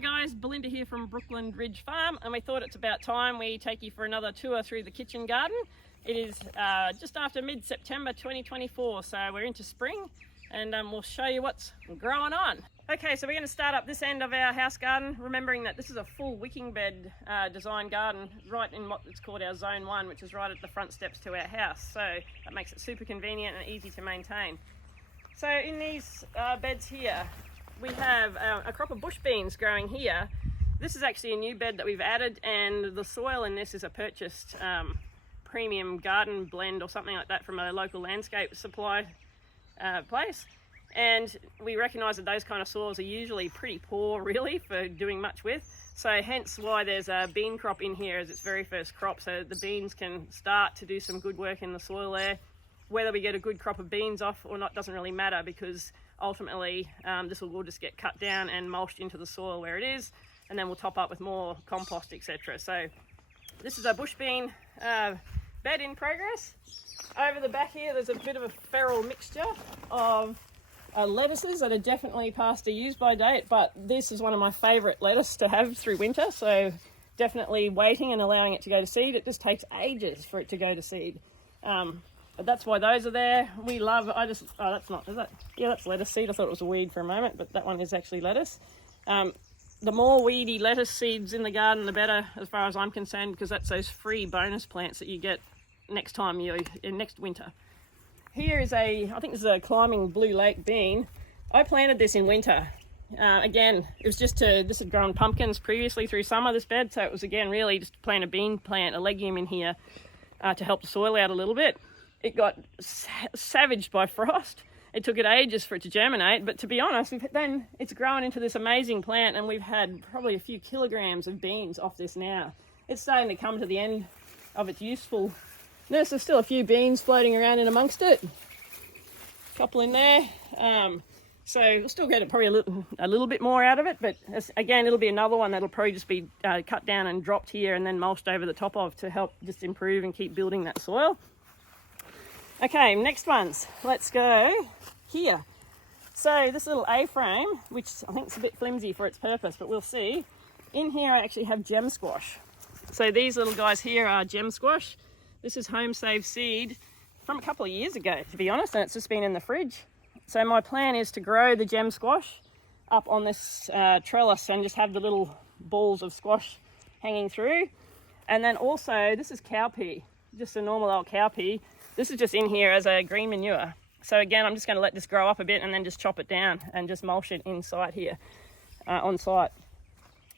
guys, Belinda here from Brookland Ridge Farm, and we thought it's about time we take you for another tour through the kitchen garden. It is just after mid-September 2024, so we're into spring, and we'll show you what's growing on. Okay, so we're going to start up this end of our house garden, remembering that this is a full wicking bed design garden right in what's called our Zone 1, which is right at the front steps to our house, so that makes it super convenient and easy to maintain. So in these beds here, we have a crop of bush beans growing here. This is actually a new bed that we've added, and the soil in this is a purchased premium garden blend or something like that from a local landscape supply place. And we recognise that those kind of soils are usually pretty poor really for doing much with. So hence why there's a bean crop in here as its very first crop, so the beans can start to do some good work in the soil there. Whether we get a good crop of beans off or not doesn't really matter, because ultimately this will all just get cut down and mulched into the soil where it is, and then we'll top up with more compost, etc. So this is a bush bean bed in progress. Over the back here there's a bit of a feral mixture of lettuces that are definitely past a use by date, but this is one of my favourite lettuce to have through winter, so definitely waiting and allowing it to go to seed. It just takes ages for it to go to seed. But that's why those are there. We love, oh, that's not, is that? Yeah, that's lettuce seed. I thought it was a weed for a moment, but that one is actually lettuce. The more weedy lettuce seeds in the garden, the better, as far as I'm concerned, because that's those free bonus plants that you get next winter. Here is I think this is a climbing blue lake bean. I planted this in winter. Again, it was this had grown pumpkins previously through summer, this bed, so it was again really just to plant a legume in here to help the soil out a little bit. It got savaged by frost. It took it ages for it to germinate, but to be honest, then it's grown into this amazing plant, and we've had probably a few kilograms of beans off this now. It's starting to come to the end of its usefulness. There's still a few beans floating around in amongst it. A couple in there. So we'll still get probably a little bit more out of it, but again, it'll be another one that'll probably just be cut down and dropped here and then mulched over the top of to help just improve and keep building that soil. Okay, next ones. Let's go here. So this little A-frame, which I think is a bit flimsy for its purpose, but we'll see. In here I actually have gem squash. So these little guys here are gem squash. This is home saved seed from a couple of years ago, to be honest, and it's just been in the fridge. So my plan is to grow the gem squash up on this trellis and just have the little balls of squash hanging through. And then also, this is cowpea, just a normal old cowpea. This is just in here as a green manure. So again, I'm just going to let this grow up a bit and then just chop it down and just mulch it inside here on site.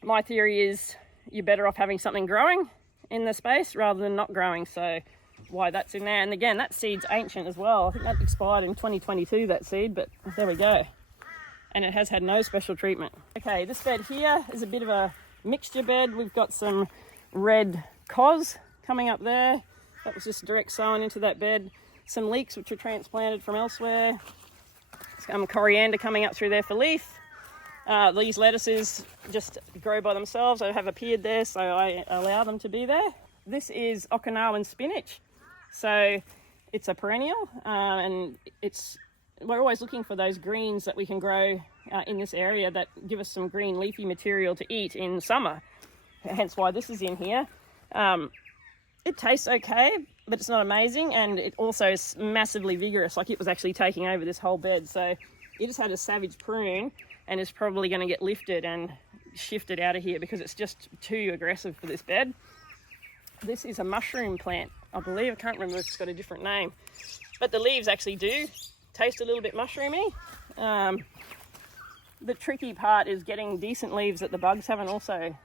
My theory is you're better off having something growing in the space rather than not growing, so why that's in there. And again, that seed's ancient as well. I think that expired in 2022, that seed, but there we go. And it has had no special treatment. Okay, this bed here is a bit of a mixture bed. We've got some red cos coming up there. That was just direct sown into that bed. Some leeks which were transplanted from elsewhere. Some coriander coming up through there for leaf. These lettuces just grow by themselves. They have appeared there, so I allow them to be there. This is Okinawan spinach. So it's a perennial, and we're always looking for those greens that we can grow in this area that give us some green leafy material to eat in summer. Hence why this is in here. It tastes okay, but it's not amazing, and it also is massively vigorous, like it was actually taking over this whole bed. So it just had a savage prune and is probably going to get lifted and shifted out of here because it's just too aggressive for this bed. This is a mushroom plant, I believe. I can't remember if it's got a different name, but the leaves actually do taste a little bit mushroomy. The tricky part is getting decent leaves that the bugs haven't also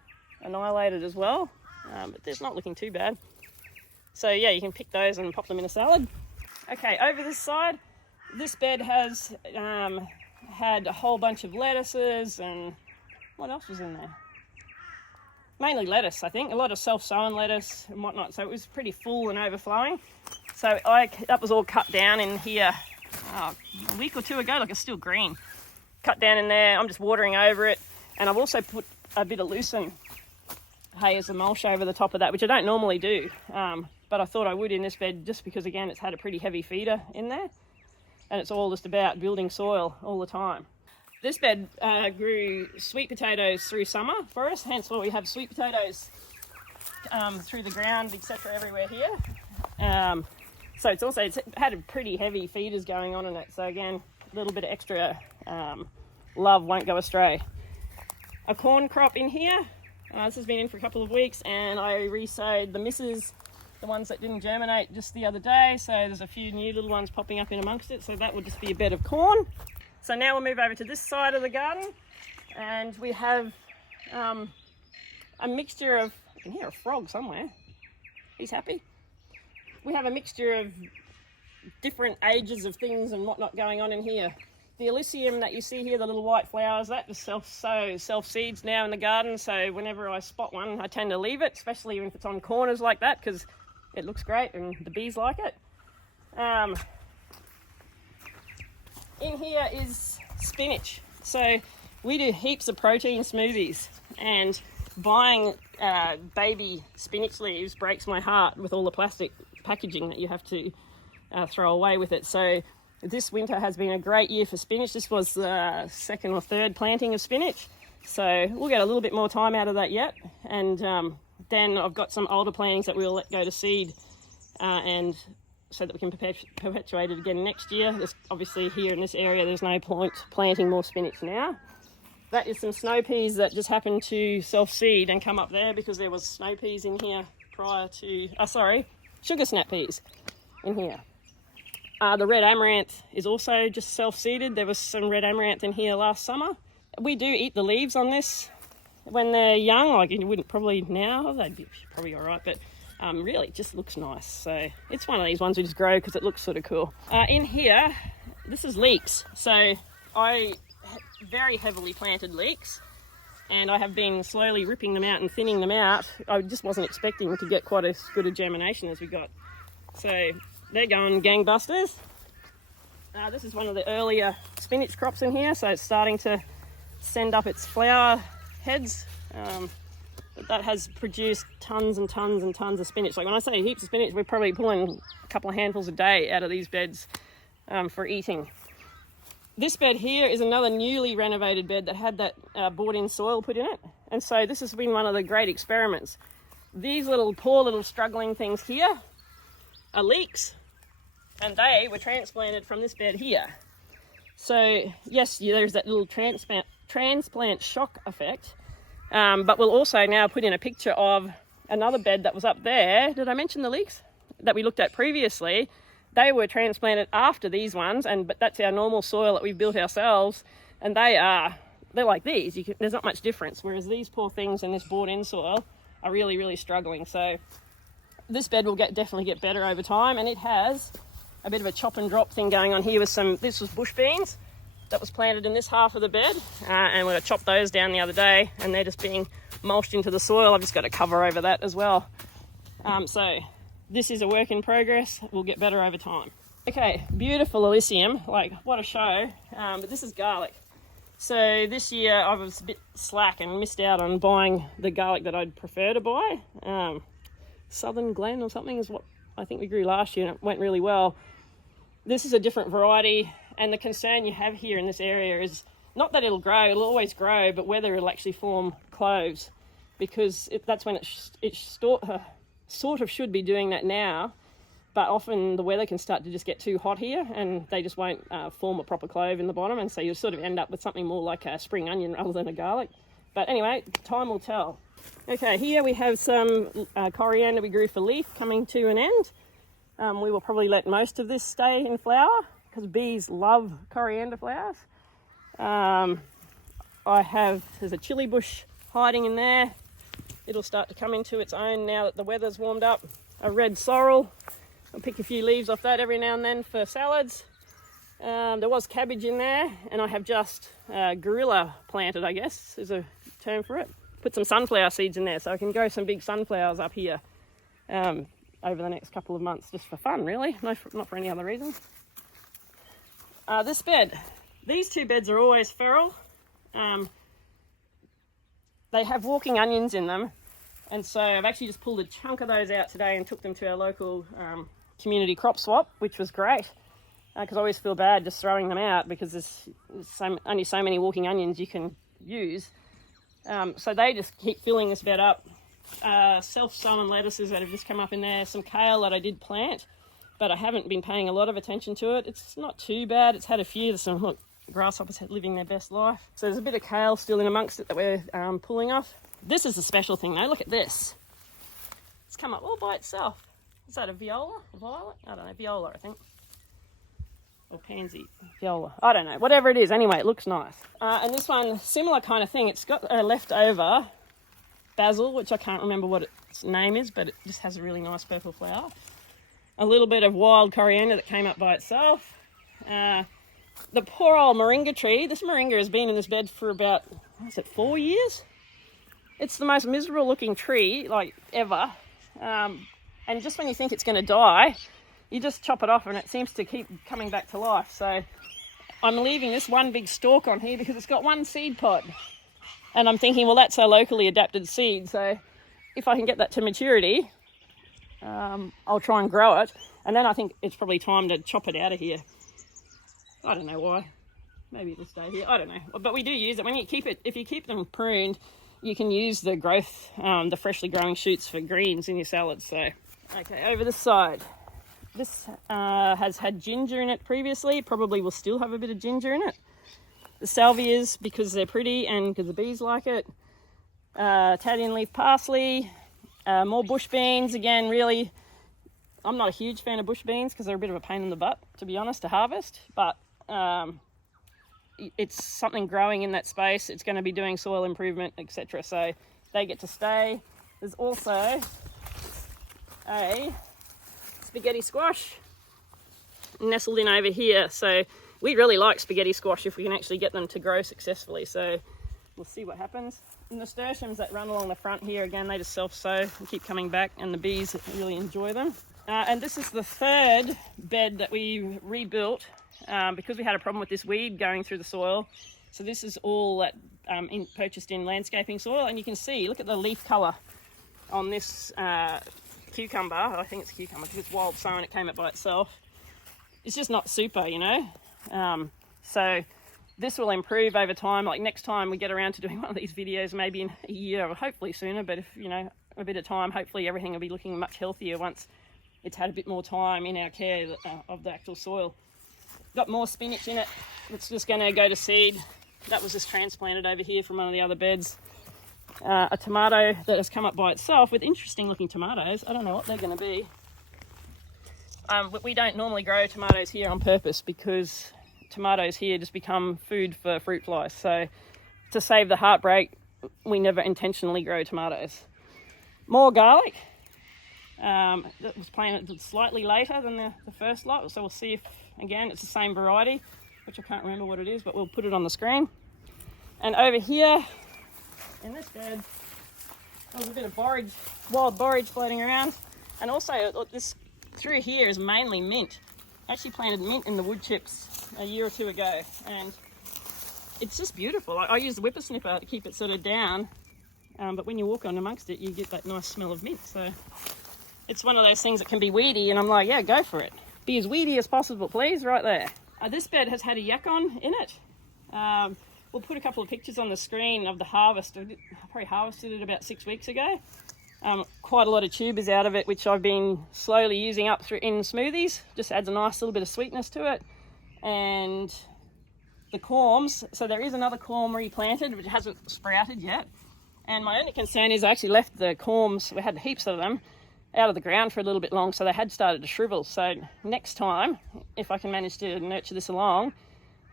annihilated as well, but it's not looking too bad. So yeah, you can pick those and pop them in a salad. Okay, over this side, this bed has had a whole bunch of lettuces, and what else was in there? Mainly lettuce, I think. A lot of self-sown lettuce and whatnot, so it was pretty full and overflowing. So that was all cut down in here a week or two ago, like it's still green. Cut down in there, I'm just watering over it, and I've also put a bit of lucerne hay as a mulch over the top of that, which I don't normally do. But I thought I would in this bed just because, again, it's had a pretty heavy feeder in there, and it's all just about building soil all the time. This bed grew sweet potatoes through summer for us, hence why we have sweet potatoes through the ground, etc., everywhere here. So it's had a pretty heavy feeders going on in it. So again, a little bit of extra love won't go astray. A corn crop in here. This has been in for a couple of weeks, and I re-sowed the misses, the ones that didn't germinate, just the other day. So there's a few new little ones popping up in amongst it. So that will just be a bed of corn. So now we'll move over to this side of the garden, and we have a mixture of, I can hear a frog somewhere. He's happy. We have a mixture of different ages of things and whatnot going on in here. The Elysium that you see here, the little white flowers, that just self-seeds now in the garden. So whenever I spot one, I tend to leave it, especially if it's on corners like that, because it looks great and the bees like it. In here is spinach. So we do heaps of protein smoothies, and buying baby spinach leaves breaks my heart with all the plastic packaging that you have to throw away with it. So this winter has been a great year for spinach. This was the second or third planting of spinach, so we'll get a little bit more time out of that yet. And then I've got some older plantings that we'll let go to seed, and so that we can perpetuate it again next year. There's obviously here in this area there's no point planting more spinach now. That is some snow peas that just happened to self-seed and come up there because there was snow peas in here prior to, sugar snap peas in here. The red amaranth is also just self-seeded. There was some red amaranth in here last summer. We do eat the leaves on this when they're young. Like, you wouldn't probably now, they'd be probably all right, but really it just looks nice. So it's one of these ones we just grow because it looks sort of cool. In here, this is leeks. So I very heavily planted leeks, and I have been slowly ripping them out and thinning them out. I just wasn't expecting to get quite as good a germination as we got. So they're going gangbusters. This is one of the earlier spinach crops in here, so it's starting to send up its flower heads. But that has produced tons and tons and tons of spinach. Like when I say heaps of spinach, we're probably pulling a couple of handfuls a day out of these beds for eating. This bed here is another newly renovated bed that had that bought-in soil put in it. And so this has been one of the great experiments. These poor little struggling things here are leeks, and they were transplanted from this bed here. So yes, there's that little transplant shock effect, but we'll also now put in a picture of another bed that was up there. Did I mention the leeks that we looked at previously? They were transplanted after these ones, but that's our normal soil that we've built ourselves, and they're like these. There's not much difference, whereas these poor things in this bought-in soil are really, really struggling. So this bed will definitely get better over time, and it has a bit of a chop and drop thing going on here with this was bush beans that was planted in this half of the bed, and we're going to chop those down the other day, and they're just being mulched into the soil. I've just got a cover over that as well. So this is a work in progress. We'll get better over time. Okay, beautiful Elysium, like what a show. But this is garlic. So this year I was a bit slack and missed out on buying the garlic that I'd prefer to buy. Southern Glen or something is what I think we grew last year, and it went really well. This is a different variety, and the concern you have here in this area is not that it'll always grow, but whether it'll actually form cloves, because that's when it sort of should be doing that now, but often the weather can start to just get too hot here, and they just won't form a proper clove in the bottom, and so you'll sort of end up with something more like a spring onion rather than a garlic. But anyway, time will tell. Okay, here we have some coriander we grew for leaf coming to an end. We will probably let most of this stay in flower because bees love coriander flowers. There's a chili bush hiding in there. It'll start to come into its own now that the weather's warmed up. A red sorrel. I'll pick a few leaves off that every now and then for salads. There was cabbage in there, and I have just gorilla planted, I guess is a term for it. Put some sunflower seeds in there so I can grow some big sunflowers up here over the next couple of months, just for fun really, not for any other reason. This bed, these two beds are always feral. They have walking onions in them, and so I've actually just pulled a chunk of those out today and took them to our local community crop swap, which was great. because I always feel bad just throwing them out because there's only so many walking onions you can use. So they just keep filling this bed up. Self-sown lettuces that have just come up in there, some kale that I did plant, but I haven't been paying a lot of attention to it. It's not too bad. It's had a few. There's some, look, grasshoppers living their best life. So there's a bit of kale still in amongst it that we're pulling off. This is the special thing though. Look at this. It's come up all by itself. Is that a viola? A violet? I don't know. Viola, I think. Or pansy. Viola. I don't know. Whatever it is. Anyway, it looks nice. And this one, similar kind of thing. It's got a leftover basil, which I can't remember what its name is, but it just has a really nice purple flower. A little bit of wild coriander that came up by itself. The poor old moringa tree. This moringa has been in this bed for about, what is it, 4 years? It's the most miserable looking tree, like, ever. And just when you think it's going to die, you just chop it off and it seems to keep coming back to life. So I'm leaving this one big stalk on here because it's got one seed pod. And I'm thinking, well, that's a locally adapted seed. So if I can get that to maturity, I'll try and grow it. And then I think it's probably time to chop it out of here. I don't know why. Maybe it'll stay here. I don't know. But we do use it. When you keep it, if you keep them pruned, you can use the growth, the freshly growing shoots for greens in your salads. So, okay, over this side. This has had ginger in it previously. Probably will still have a bit of ginger in it. The salvias, because they're pretty and because the bees like it. Italian leaf parsley. More bush beans. Again, really, I'm not a huge fan of bush beans because they're a bit of a pain in the butt, to be honest, to harvest. But it's something growing in that space. It's going to be doing soil improvement, etc. So they get to stay. There's also a spaghetti squash nestled in over here. So we really like spaghetti squash if we can actually get them to grow successfully. So we'll see what happens. And the nasturtiums that run along the front here, again, they just self-sow and keep coming back, and the bees really enjoy them. And this is the third bed that we rebuilt because we had a problem with this weed going through the soil. So this is all that purchased in landscaping soil, and you can see, look at the leaf colour on this cucumber. I think it's cucumber because it's wild sown, it came up by itself. It's just not super, you know. So this will improve over time. Like next time we get around to doing one of these videos, maybe in a year or hopefully sooner, but if, you know, a bit of time, hopefully everything will be looking much healthier once it's had a bit more time in our care of the actual soil. Got more spinach in it. It's just going to go to seed. That was just transplanted over here from one of the other beds. A tomato that has come up by itself with interesting looking tomatoes. I don't know what they're going to be. But we don't normally grow tomatoes here on purpose because tomatoes here just become food for fruit flies. So to save the heartbreak, we never intentionally grow tomatoes. More garlic. That was planted slightly later than the first lot, so we'll see if, again, it's the same variety, which I can't remember what it is, but we'll put it on the screen. And over here, in this bed, there's a bit of borage, wild borage floating around, and also this through here is mainly mint. I actually planted mint in the wood chips a year or two ago, and it's just beautiful. I use the whippersnipper to keep it sort of down, but when you walk on amongst it, you get that nice smell of mint. So it's one of those things that can be weedy, and I'm like, yeah, go for it. Be as weedy as possible, please, right there. This bed has had a yacon in it. We'll put a couple of pictures on the screen of the harvest. I probably harvested it about 6 weeks ago. Quite a lot of tubers out of it, which I've been slowly using up in smoothies. Just adds a nice little bit of sweetness to it. And the corms, so there is another corm replanted, which hasn't sprouted yet. And my only concern is I actually left the corms, we had heaps of them, out of the ground for a little bit long, so they had started to shrivel. So next time, if I can manage to nurture this along,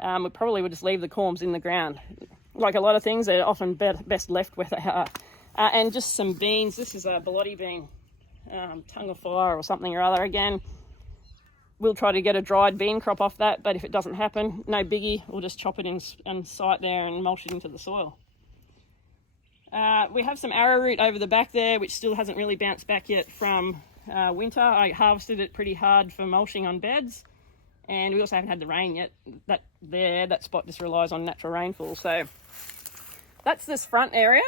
we probably would just leave the corms in the ground. Like a lot of things, they're often best left where they are. And just some beans. This is a belotti bean, tongue of fire or something or other. Again, we'll try to get a dried bean crop off that, but if it doesn't happen, no biggie. We'll just chop it in sight there and mulch it into the soil. We have some arrowroot over the back there, which still hasn't really bounced back yet from winter. I harvested it pretty hard for mulching on beds, and we also haven't had the rain yet. That spot just relies on natural rainfall. So that's this front area,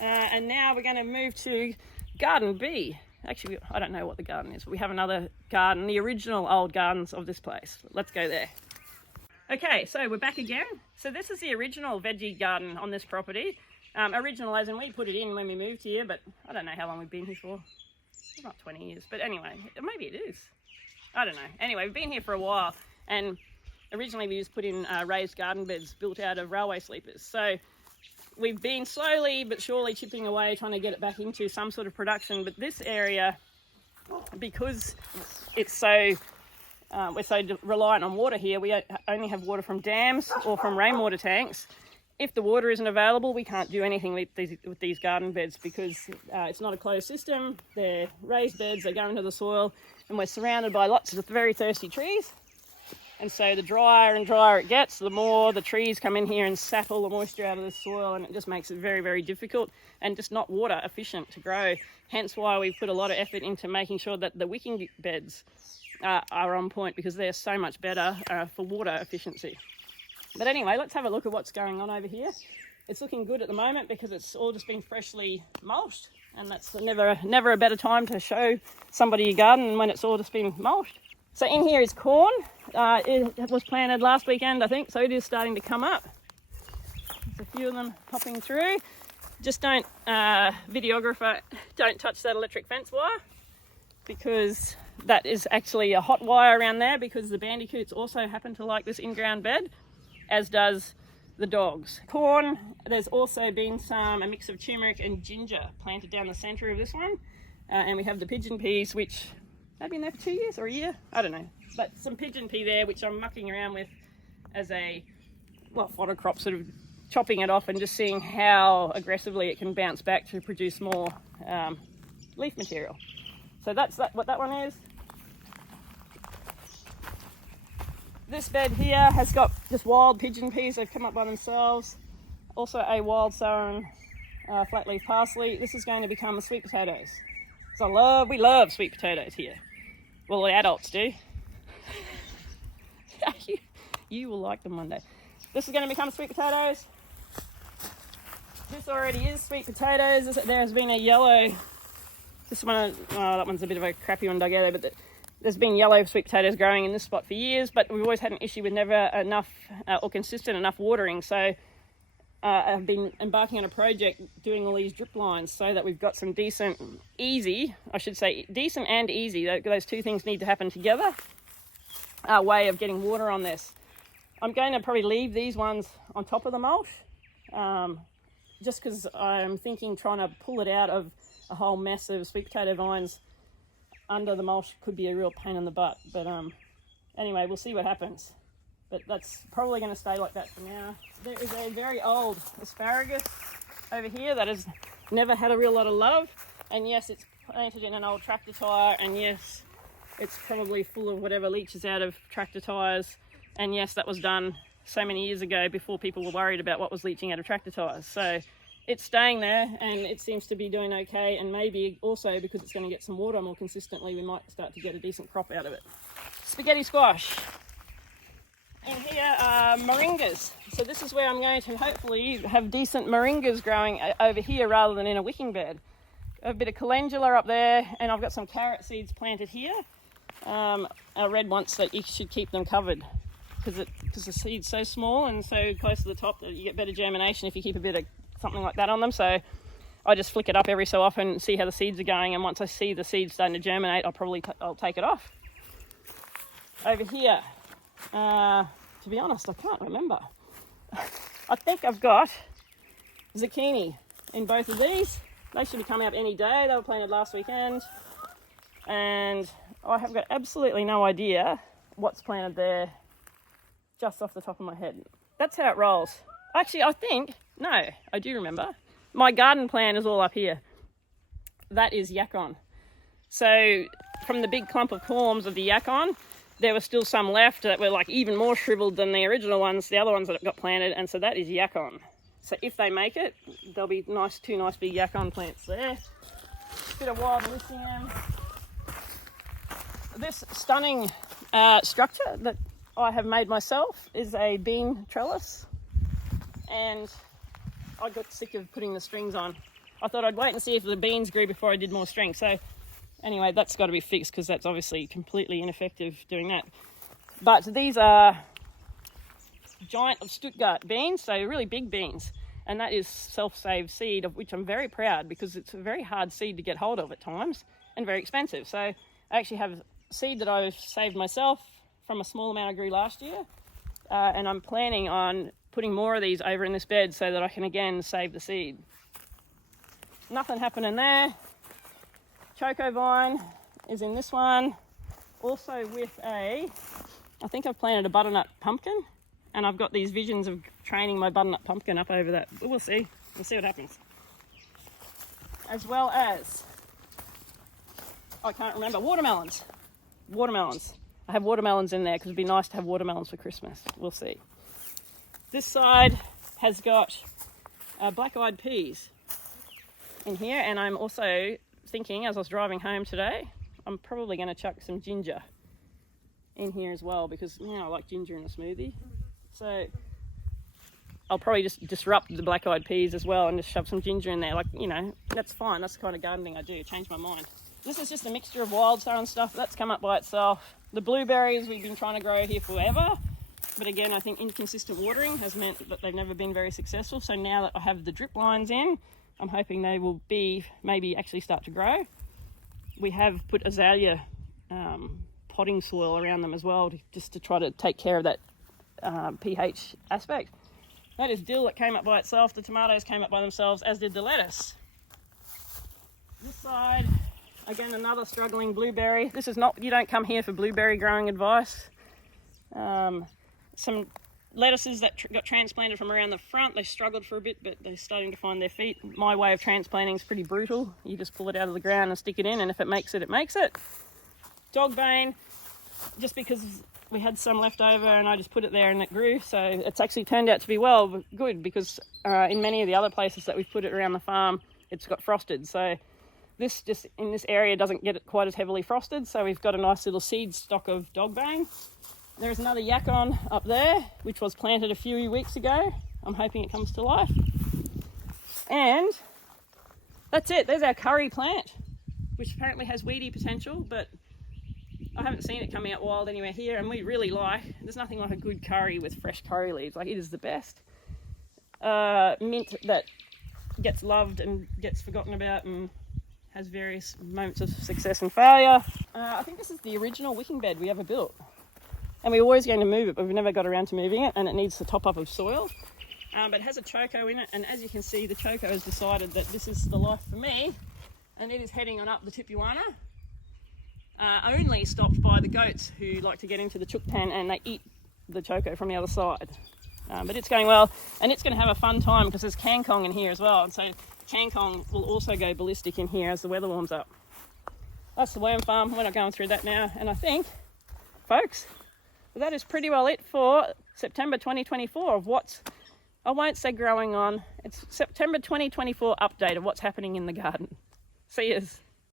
and now we're going to move to garden B. Actually, I don't know what the garden is, but we have another garden, the original old gardens of this place. Let's go there. Okay, so we're back again. So this is the original veggie garden on this property. Original as in we put it in when we moved here, but I don't know how long we've been here for. It's not 20 years, but anyway, maybe it is. I don't know. Anyway, we've been here for a while, and originally we just put in raised garden beds built out of railway sleepers. So we've been slowly but surely chipping away, trying to get it back into some sort of production. But this area, because it's so we're so reliant on water here, we only have water from dams or from rainwater tanks. If the water isn't available, we can't do anything with these garden beds because it's not a closed system. They're raised beds, they go into the soil, and we're surrounded by lots of very thirsty trees. And so the drier and drier it gets, the more the trees come in here and sap all the moisture out of the soil, and it just makes it very, very difficult and just not water efficient to grow. Hence why we've put a lot of effort into making sure that the wicking beds are on point, because they're so much better for water efficiency. But anyway, let's have a look at what's going on over here. It's looking good at the moment because it's all just been freshly mulched, and that's never a better time to show somebody your garden when it's all just been mulched. So in here is corn. It was planted last weekend, I think, so it is starting to come up. There's a few of them popping through. Just don't, videographer, don't touch that electric fence wire, because that is actually a hot wire around there, because the bandicoots also happen to like this in-ground bed, as does the dogs. Corn, there's also been a mix of turmeric and ginger planted down the centre of this one. And we have the pigeon peas, which have been there for 2 years or a year, I don't know. But some pigeon pea there, which I'm mucking around with as a, fodder crop, sort of chopping it off and just seeing how aggressively it can bounce back to produce more leaf material. So that's what that one is. This bed here has got just wild pigeon peas. They've come up by themselves. Also a wild sown flat leaf parsley. This is going to become sweet potatoes. So we love sweet potatoes here. Well, the adults do. You will like them one day. This is going to become sweet potatoes. This already is sweet potatoes. There has been a yellow. This one, that one's a bit of a crappy one dug out there, but there's been yellow sweet potatoes growing in this spot for years, but we've always had an issue with never enough or consistent enough watering. So I've been embarking on a project doing all these drip lines so that we've got some decent and easy those two things need to happen together, way of getting water on this. I'm going to probably leave these ones on top of the mulch, just because I'm thinking trying to pull it out of a whole mess of sweet potato vines under the mulch could be a real pain in the butt. But anyway, we'll see what happens. But that's probably going to stay like that for now. There is a very old asparagus over here that has never had a real lot of love. And yes, it's planted in an old tractor tyre. And yes, it's probably full of whatever leaches out of tractor tyres. And yes, that was done so many years ago before people were worried about what was leaching out of tractor tyres. So it's staying there, and it seems to be doing okay. And maybe also because it's going to get some water more consistently, we might start to get a decent crop out of it. Spaghetti squash. In here are moringas. So this is where I'm going to hopefully have decent moringas growing over here rather than in a wicking bed. A bit of calendula up there, and I've got some carrot seeds planted here. I read once that you should keep them covered because the seed's so small and so close to the top that you get better germination if you keep a bit of something like that on them. So I just flick it up every so often and see how the seeds are going, and once I see the seeds starting to germinate, I'll take it off. Over here, to be honest, I can't remember. I think I've got zucchini in both of these. They should be coming up any day. They were planted last weekend, and I have got absolutely no idea what's planted there just off the top of my head. That's how it rolls. Actually, I do remember. My garden plan is all up here. That is yacon. So from the big clump of corms of the yacon, there were still some left that were like even more shriveled than the original ones, the other ones that got planted, and so that is yacon. So if they make it, there'll be two nice big yacon plants there. Bit of wild lycium. This stunning structure that I have made myself is a bean trellis, and I got sick of putting the strings on. I thought I'd wait and see if the beans grew before I did more strings. So Anyway, that's got to be fixed because that's obviously completely ineffective doing that. But these are giant Stuttgart beans, so really big beans. And that is self-saved seed, of which I'm very proud because it's a very hard seed to get hold of at times and very expensive. So I actually have seed that I've saved myself from a small amount I grew last year. And I'm planning on putting more of these over in this bed so that I can again save the seed. Nothing happening there. Choco vine is in this one. Also with I think I've planted a butternut pumpkin. And I've got these visions of training my butternut pumpkin up over that. But we'll see. We'll see what happens. As well as, I can't remember, watermelons. Watermelons. I have watermelons in there because it'd be nice to have watermelons for Christmas. We'll see. This side has got black-eyed peas in here. And I'm also thinking, as I was driving home today, I'm probably going to chuck some ginger in here as well because, you know, I like ginger in a smoothie. So I'll probably just disrupt the black-eyed peas as well and just shove some ginger in there. Like, you know, that's fine. That's the kind of gardening I do. Change my mind. This is just a mixture of wildstone and stuff. That's come up by itself. The blueberries we've been trying to grow here forever. But again, I think inconsistent watering has meant that they've never been very successful. So now that I have the drip lines in, I'm hoping they will be maybe actually start to grow. We have put azalea potting soil around them as well just to try to take care of that pH aspect. That is dill that came up by itself. The tomatoes came up by themselves, as did the lettuce. This side, again, another struggling blueberry. This is not, you don't come here for blueberry growing advice. Some lettuces that got transplanted from around the front, they struggled for a bit, but they're starting to find their feet. My way of transplanting is pretty brutal. You just pull it out of the ground and stick it in, and if it makes it, it makes it. Dogbane, just because we had some left over and I just put it there and it grew, so it's actually turned out to be good because in many of the other places that we've put it around the farm, it's got frosted. So this just in this area doesn't get it quite as heavily frosted, so we've got a nice little seed stock of dogbane. There's another yacon up there, which was planted a few weeks ago. I'm hoping it comes to life. And that's it. There's our curry plant, which apparently has weedy potential, but I haven't seen it coming out wild anywhere here, and we really there's nothing like a good curry with fresh curry leaves. Like, it is the best. Mint that gets loved and gets forgotten about and has various moments of success and failure. I think this is the original wicking bed we ever built. And we were always going to move it, but we've never got around to moving it, and it needs the top up of soil. But it has a choco in it, and as you can see, the choco has decided that this is the life for me, and it is heading on up the Tipuana. Only stopped by the goats who like to get into the chook pen and they eat the choco from the other side. But it's going well, and it's going to have a fun time because there's kangkong in here as well, and so kangkong will also go ballistic in here as the weather warms up. That's the worm farm. We're not going through that now, and I think, folks, that is pretty well it for September 2024 of what's, I won't say growing on, it's September 2024 update of what's happening in the garden. See yous.